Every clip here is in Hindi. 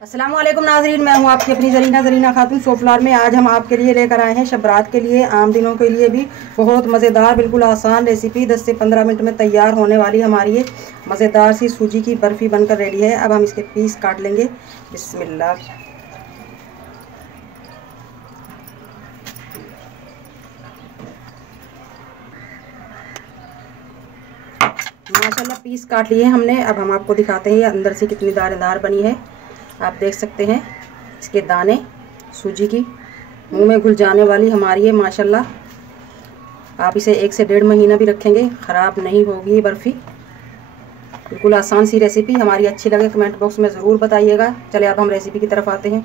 अस्सलाम वालेकुम नाज़रीन, मैं हूँ आपकी अपनी ज़रीना खातून सोफलार में। आज हम आपके लिए लेकर आए हैं शबरात के लिए, आम दिनों के लिए भी बहुत मज़ेदार, बिल्कुल आसान रेसिपी। 10 से 15 मिनट में तैयार होने वाली हमारी ये मज़ेदार सी सूजी की बर्फ़ी बनकर रेडी है। अब हम इसके पीस काट लेंगे। बिस्मिल्लाह। माशाल्लाह पीस काट लिए हमने। अब हम आपको दिखाते हैं ये अंदर से कितनी दानेदार बनी है। आप देख सकते हैं इसके दाने, सूजी की मुंह में घुल जाने वाली हमारी है माशाल्लाह। आप इसे 1 से 1.5 महीना भी रखेंगे, ख़राब नहीं होगी ये बर्फ़ी। बिल्कुल आसान सी रेसिपी। हमारी अच्छी लगे कमेंट बॉक्स में ज़रूर बताइएगा। चले अब हम रेसिपी की तरफ आते हैं।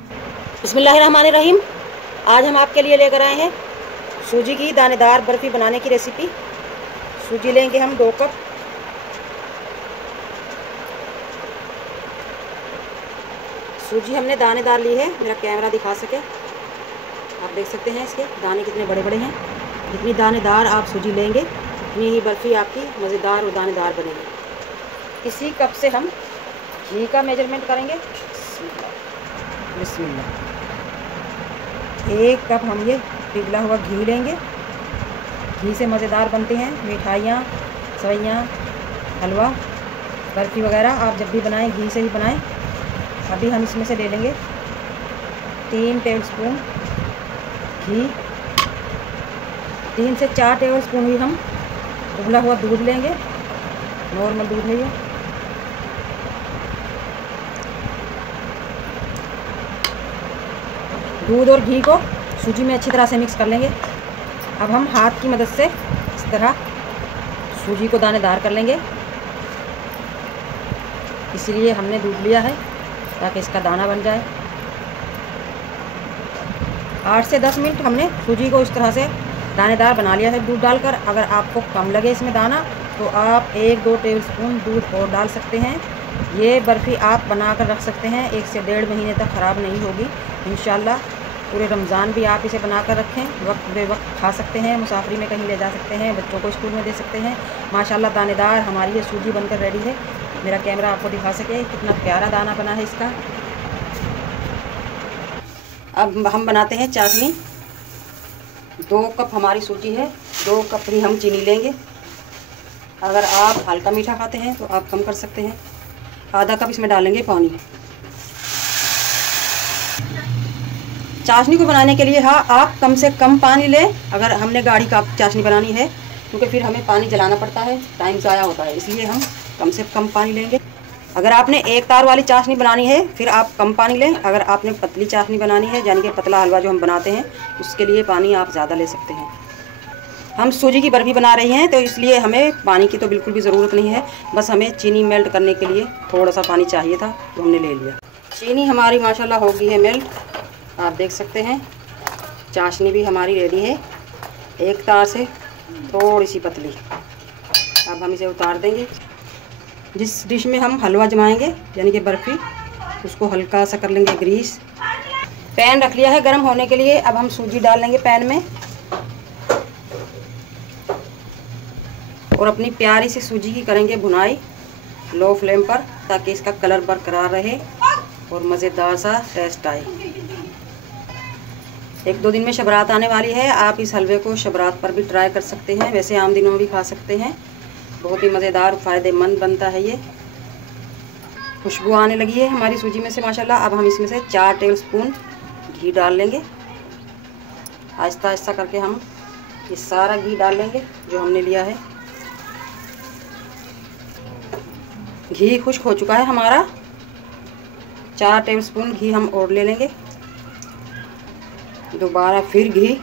बिस्मिल्लाहिर्रहमानिर्रहीम। आज हम आपके लिए लेकर आए हैं सूजी की दानेदार बर्फ़ी बनाने की रेसिपी। सूजी लेंगे हम 2 कप। सूजी हमने दानेदार ली है, मेरा कैमरा दिखा सके। आप देख सकते हैं इसके दाने कितने बड़े बड़े हैं। जितनी दानेदार आप सूजी लेंगे उतनी ही बर्फ़ी आपकी मज़ेदार और दानेदार बनेगी। इसी कप से हम घी का मेजरमेंट करेंगे। बिस्मिल्लाह। 1 कप हम ये पिघला हुआ घी लेंगे। घी से मज़ेदार बनते हैं मिठाइयाँ, सवैयाँ, हलवा, बर्फ़ी वगैरह। आप जब भी बनाएं घी से ही बनाएं। अभी हम इसमें से ले लेंगे 3 टेबलस्पून घी। 3 से 4 टेबलस्पून भी हम उबला हुआ दूध लेंगे, नॉर्मल दूध है ये। दूध और घी को सूजी में अच्छी तरह से मिक्स कर लेंगे। अब हम हाथ की मदद से इस तरह सूजी को दानेदार कर लेंगे। इसीलिए हमने दूध लिया है ताकि इसका दाना बन जाए। 8 से 10 मिनट हमने सूजी को इस तरह से दानेदार बना लिया है दूध डालकर। अगर आपको कम लगे इसमें दाना तो आप 1-2 टेबलस्पून दूध और डाल सकते हैं। ये बर्फ़ी आप बनाकर रख सकते हैं, 1 से 1.5 महीने तक ख़राब नहीं होगी इंशाल्लाह। पूरे रमज़ान भी आप इसे बनाकर रखें, वक्त बे वक्त खा सकते हैं, मुसाफरी में कहीं ले जा सकते हैं, बच्चों को स्कूल में दे सकते हैं। माशाल्लाह दानेदार हमारी ये सूजी बनकर रेडी है। मेरा कैमरा आपको दिखा सके कितना प्यारा दाना बना है इसका। अब हम बनाते हैं चाशनी। 2 कप हमारी सूजी है, 2 कप ही हम चीनी लेंगे। अगर आप हल्का मीठा खाते हैं तो आप कम कर सकते हैं। आधा कप इसमें डालेंगे पानी। चाशनी को बनाने के लिए आप कम से कम पानी लें। अगर हमने गाढ़ी का चाशनी बनानी है क्योंकि फिर हमें पानी जलाना पड़ता है, टाइम ज़ाया होता है, इसलिए हम कम से कम पानी लेंगे। अगर आपने 1 तार वाली चाशनी बनानी है फिर आप कम पानी लें। अगर आपने पतली चाशनी बनानी है यानी कि पतला हलवा जो हम बनाते हैं उसके लिए पानी आप ज़्यादा ले सकते हैं। हम सूजी की बर्फ़ी बना रही हैं तो इसलिए हमें पानी की तो बिल्कुल भी ज़रूरत नहीं है। बस हमें चीनी मेल्ट करने के लिए थोड़ा सा पानी चाहिए था तो हमने ले लिया। चीनी हमारी माशाल्लाह हो गई है मेल्ट, आप देख सकते हैं। चाशनी भी हमारी रेडी है, 1 तार से थोड़ी सी पतली। अब हम इसे उतार देंगे। जिस डिश में हम हलवा जमाएंगे यानी कि बर्फ़ी, उसको हल्का सा कर लेंगे ग्रीस। पैन रख लिया है गर्म होने के लिए। अब हम सूजी डाल लेंगे पैन में और अपनी प्यारी सी सूजी की करेंगे भुनाई लो फ्लेम पर, ताकि इसका कलर बरकरार रहे और मज़ेदार सा टेस्ट आए। 1-2 दिन में शबरात आने वाली है। आप इस हलवे को शबरात पर भी ट्राई कर सकते हैं, वैसे आम दिनों में भी खा सकते हैं। बहुत ही मज़ेदार फ़ायदेमंद बनता है ये। खुशबू आने लगी है हमारी सूजी में से माशाल्लाह। अब हम इसमें से 4 टेबलस्पून घी डाल लेंगे। आहिस्ता आहिस्ता करके हम ये सारा घी डाल लेंगे जो हमने लिया है। घी खुश्क हो चुका है हमारा। 4 टेबलस्पून घी हम और ले लेंगे। दोबारा फिर घी।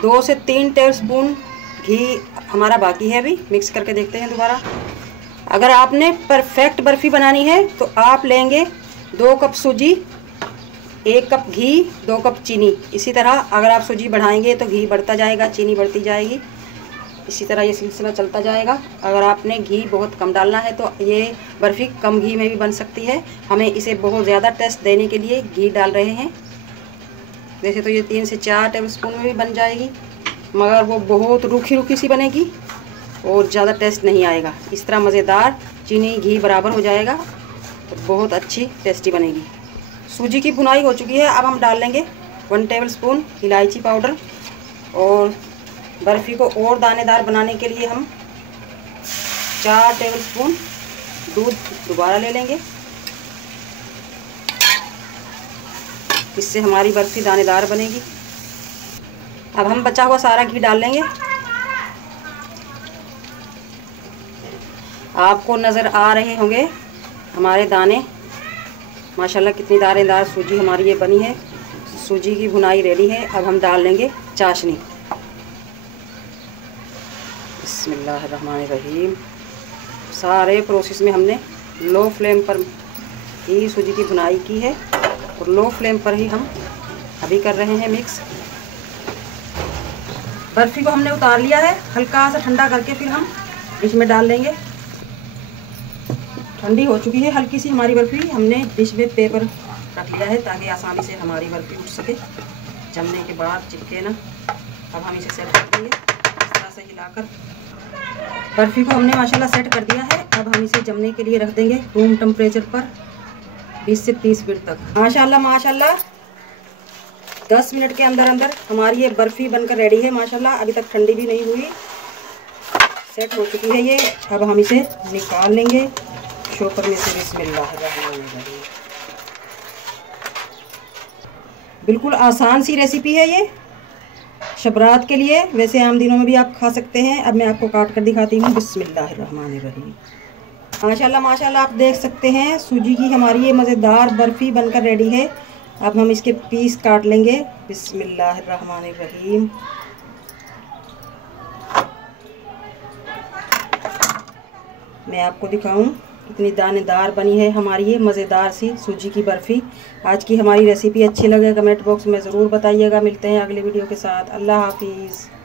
2 से 3 टेबलस्पून घी हमारा बाकी है, अभी मिक्स करके देखते हैं दोबारा। अगर आपने परफेक्ट बर्फ़ी बनानी है तो आप लेंगे 2 कप सूजी, 1 कप घी, 2 कप चीनी। इसी तरह अगर आप सूजी बढ़ाएंगे तो घी बढ़ता जाएगा, चीनी बढ़ती जाएगी। इसी तरह ये सिलसिला चलता जाएगा। अगर आपने घी बहुत कम डालना है तो ये बर्फ़ी कम घी में भी बन सकती है। हमें इसे बहुत ज़्यादा टेस्ट देने के लिए घी डाल रहे हैं। वैसे तो ये 3 से 4 टेबलस्पून में भी बन जाएगी, मगर वो बहुत रूखी रूखी सी बनेगी और ज़्यादा टेस्ट नहीं आएगा। इस तरह मज़ेदार चीनी घी बराबर हो जाएगा तो बहुत अच्छी टेस्टी बनेगी। सूजी की भुनाई हो चुकी है। अब हम डाल लेंगे 1 टेबलस्पून इलायची पाउडर, और बर्फ़ी को और दानेदार बनाने के लिए हम 4 टेबलस्पून दूध दोबारा ले लेंगे। इससे हमारी बर्फ़ी दानेदार बनेगी। अब हम बचा हुआ सारा घी डाल लेंगे। आपको नज़र आ रहे होंगे हमारे दाने, माशाल्लाह कितनी दानेदार सूजी हमारी ये बनी है। सूजी की भुनाई रेडी है। अब हम डाल लेंगे चाशनी। बिस्मिल्लाहिर्रहमानिर्रहीम। सारे प्रोसेस में हमने लो फ्लेम पर ही सूजी की भुनाई की है, और लो फ्लेम पर ही हम अभी कर रहे हैं मिक्स। बर्फ़ी को हमने उतार लिया है, हल्का सा ठंडा करके फिर हम डिश में डाल लेंगे। ठंडी हो चुकी है हल्की सी हमारी बर्फ़ी। हमने डिश में पेपर रख लिया है ताकि आसानी से हमारी बर्फ़ी उठ सके, जमने के बाद चिपके ना। अब हम इसे सेट कर देंगे इस तरह से हिलाकर। बर्फ़ी को हमने माशाल्लाह सेट कर दिया है। अब हम इसे जमने के लिए रख देंगे रूम टेम्परेचर पर 20 से 30 मिनट तक। माशाल्लाह माशाल्लाह 10 मिनट के अंदर अंदर हमारी ये बर्फ़ी बनकर रेडी है। माशाल्लाह अभी तक ठंडी भी नहीं हुई, सेट हो चुकी है ये। अब हम इसे निकाल लेंगे शॉपर में से। बिस्मिल्लाहिर्रहमानिर्रहीम। बिल्कुल आसान सी रेसिपी है ये शबरात के लिए। वैसे आम दिनों में भी आप खा सकते हैं। अब मैं आपको काट कर दिखाती हूँ। बिस्मिल्लाहिर्रहमानिर्रहीम। माशाल्लाह माशाल्लाह आप देख सकते हैं सूजी की हमारी ये मज़ेदार बर्फ़ी बनकर रेडी है। अब हम इसके पीस काट लेंगे। बिस्मिल्लाहिर्रहमानिर्रहीम। मैं आपको दिखाऊं कितनी दानेदार बनी है हमारी ये मज़ेदार सी सूजी की बर्फ़ी। आज की हमारी रेसिपी अच्छी लगे कमेंट बॉक्स में ज़रूर बताइएगा। मिलते हैं अगले वीडियो के साथ। अल्लाह हाफिज़।